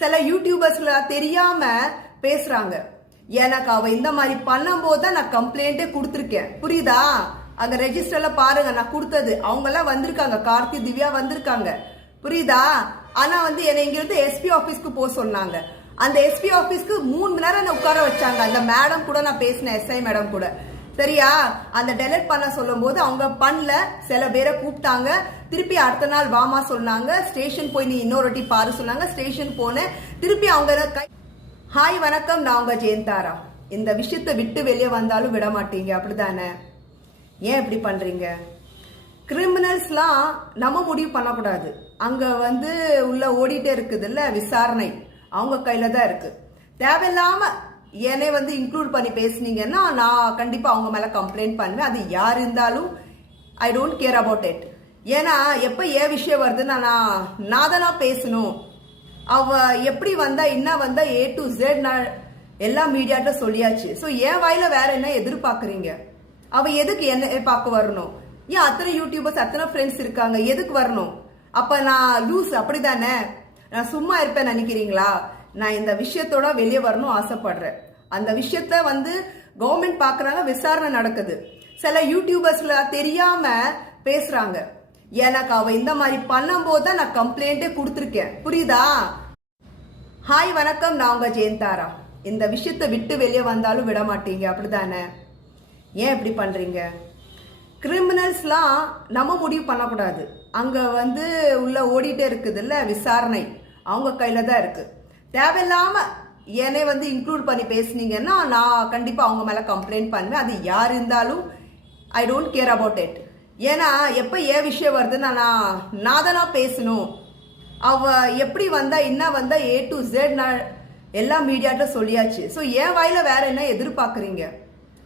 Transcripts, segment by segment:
சில யூடியூபர்ஸ்ல தெரியாம பேசுறாங்க. எனக்கு அவ இந்த மாதிரி பண்ணும்போது தான் நான் கம்ப்ளைண்டே கொடுத்துருக்கேன். புரியுதா? அங்க ரெஜிஸ்டர்ல பாருங்க, நான் கொடுத்தது. அவங்க எல்லாம் வந்திருக்காங்க, கார்த்தி திவ்யா வந்திருக்காங்க. புரியுதா? ஆனா என்னை இங்கிருந்து எஸ்பி ஆபீஸ்க்கு போக சொன்னாங்க. அந்த எஸ்பி ஆபீஸ்க்கு 3 மணி நேரம் உட்கார வச்சாங்க. அந்த மேடம் கூட நான் பேசினேன், எஸ்ஐ மேடம் கூட. சரியா? அந்த டெலிட் பண்ண சொல்லும் போது அவங்க பண்ணல. சில பேரை கூப்பிட்டாங்க, திருப்பி அடுத்த நாள் வாமா சொன்னாங்க. ஸ்டேஷன் போய் நீ இன்னொரு வாட்டி பாரு சொன்னாங்க. ஸ்டேஷன் போனேன். திருப்பி அவங்க ஹாய் வணக்கம், நான் உங்க ஜெயந்தாரா. இந்த விஷயத்தை விட்டு வெளியே வந்தாலும் விட மாட்டீங்க, அப்படிதானே? ஏன் இப்படி பண்றீங்க? கிரிமினல்ஸ்லாம் நம்ம முடிவு பண்ணக்கூடாது. அங்க உள்ள ஓடிட்டே இருக்குது இல்ல விசாரணை, அவங்க கையில தான் இருக்கு. தேவையில்லாம என்னை இன்க்ளூட் பண்ணி பேசுனீங்கன்னா நான் கண்டிப்பா அவங்க மேல கம்ப்ளைண்ட் பண்ணுவேன். அது யார் இருந்தாலும் I don't care about it. ஏன்னா எப்ப ஏன் விஷயம் வருதுன்னா நான் தான் பேசணும். அவ எப்படி வந்தா என்ன வந்தா A to Z எல்லா மீடியாட்ட சொல்லியாச்சு. ஸோ என் வாயில வேற என்ன எதிர்பார்க்குறீங்க? அவ எதுக்கு என்ன பார்க்க வரணும்? ஏன் அத்தனை யூடியூபர்ஸ் அத்தனை ஃப்ரெண்ட்ஸ் இருக்காங்க, எதுக்கு வரணும்? அப்ப நான் லூஸ் அப்படிதானே? நான் சும்மா இருப்பேன் நினைக்கிறீங்களா? நான் இந்த விஷயத்தோட வெளியே வரணும் ஆசைப்படுறேன். அந்த விஷயத்த கவர்மெண்ட் பாக்குறாங்க, விசாரணை நடக்குது. சில யூடியூபர்ஸ்ல தெரியாம பேசுறாங்க. எனக்கு அவ இந்த மாதிரி பண்ணும்போது தான் நான் கம்ப்ளைண்டே கொடுத்துருக்கேன். புரியுதா? ஹாய் வணக்கம், நான் உங்க ஜெயந்தாரா. இந்த விஷயத்தை விட்டு வெளியே வந்தாலும் விட மாட்டீங்க, அப்படிதானே? ஏன் இப்படி பண்றீங்க? கிரிமினல்ஸ்லாம் நம்ம முடிவு பண்ணக்கூடாது. அங்க உள்ள ஓடிட்டே இருக்குது இல்ல விசாரணை, அவங்க கையில தான் இருக்கு. தேவையில்லாம என்னை இன்க்ளூட் பண்ணி பேசுனீங்கன்னா நான் கண்டிப்பா அவங்க மேல கம்ப்ளைண்ட் பண்ணுவேன். அது யார் இருந்தாலும் I don't care about it. ஏன்னா எப்ப ஏன் விஷயம் வருதுன்னா நான் தான் பேசணும். அவ எப்படி வந்தா என்ன வந்தா A to Z எல்லா மீடியாட்ட சொல்லியாச்சு. ஸோ என் வாயில வேற என்ன எதிர்பார்க்குறீங்க?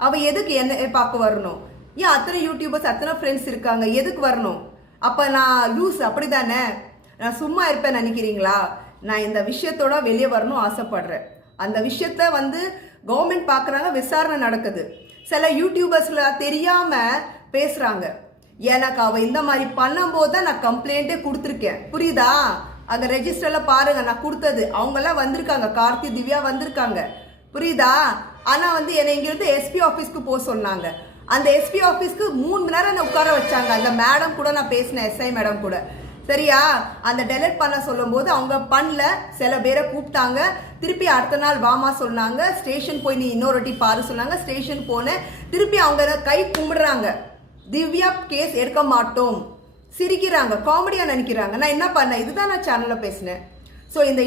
அவ எதுக்கு என்ன பார்க்க வரணும்? ஏன் அத்தனை யூடியூபர்ஸ் அத்தனை ஃப்ரெண்ட்ஸ் இருக்காங்க, எதுக்கு வரணும்? அப்ப நான் லூஸ் அப்படிதானே? நான் சும்மா இருப்பேன் நினைக்கிறீங்களா? நான் இந்த விஷயத்தோட வெளியே வரணும் ஆசைப்படுறேன். அந்த விஷயத்த கவர்மெண்ட் பாக்குறாங்க, விசாரணை நடக்குது. சில யூடியூபர்ஸ்ல தெரியாம பேசுறாங்க. எனக்கு அவ இந்த மாதிரி பண்ணும்போது தான் நான் கம்ப்ளைண்டே கொடுத்துருக்கேன். புரியுதா? அங்க ரெஜிஸ்டர்ல பாருங்க, நான் கொடுத்தது. அவங்க எல்லாம் வந்திருக்காங்க, கார்த்தி திவ்யா வந்திருக்காங்க. புரியுதா? ஆனா என்னை இங்கிருந்து எஸ்பி ஆபீஸ்க்கு போக சொன்னாங்க. அந்த எஸ்பி ஆபீஸ்க்கு 3 மணி நேரம் உட்கார வச்சாங்க. அந்த மேடம் கூட நான் பேசினேன், எஸ்ஐ மேடம் கூட. சரியா? அந்த டெலிட் பண்ண சொல்லும் போது அவங்க பண்ணல. சில பேரை கூப்பிட்டாங்க, திருப்பி அடுத்த நாள் வாமா சொன்னாங்க. ஸ்டேஷன் போய் நீ இன்னொரு வாட்டி பாரு சொன்னாங்க. ஸ்டேஷன் போனேன். திருப்பி அவங்க கை கும்பிடுறாங்க. திவ்யா கேஸ் எடுக்க மாட்டோம், சிரிக்கிறாங்க, காமெடியா நினைக்கிறாங்க. நான் என்ன பண்ணேன்? இதுதான் நான் சேனல்ல பேசினேன். ஸோ இந்த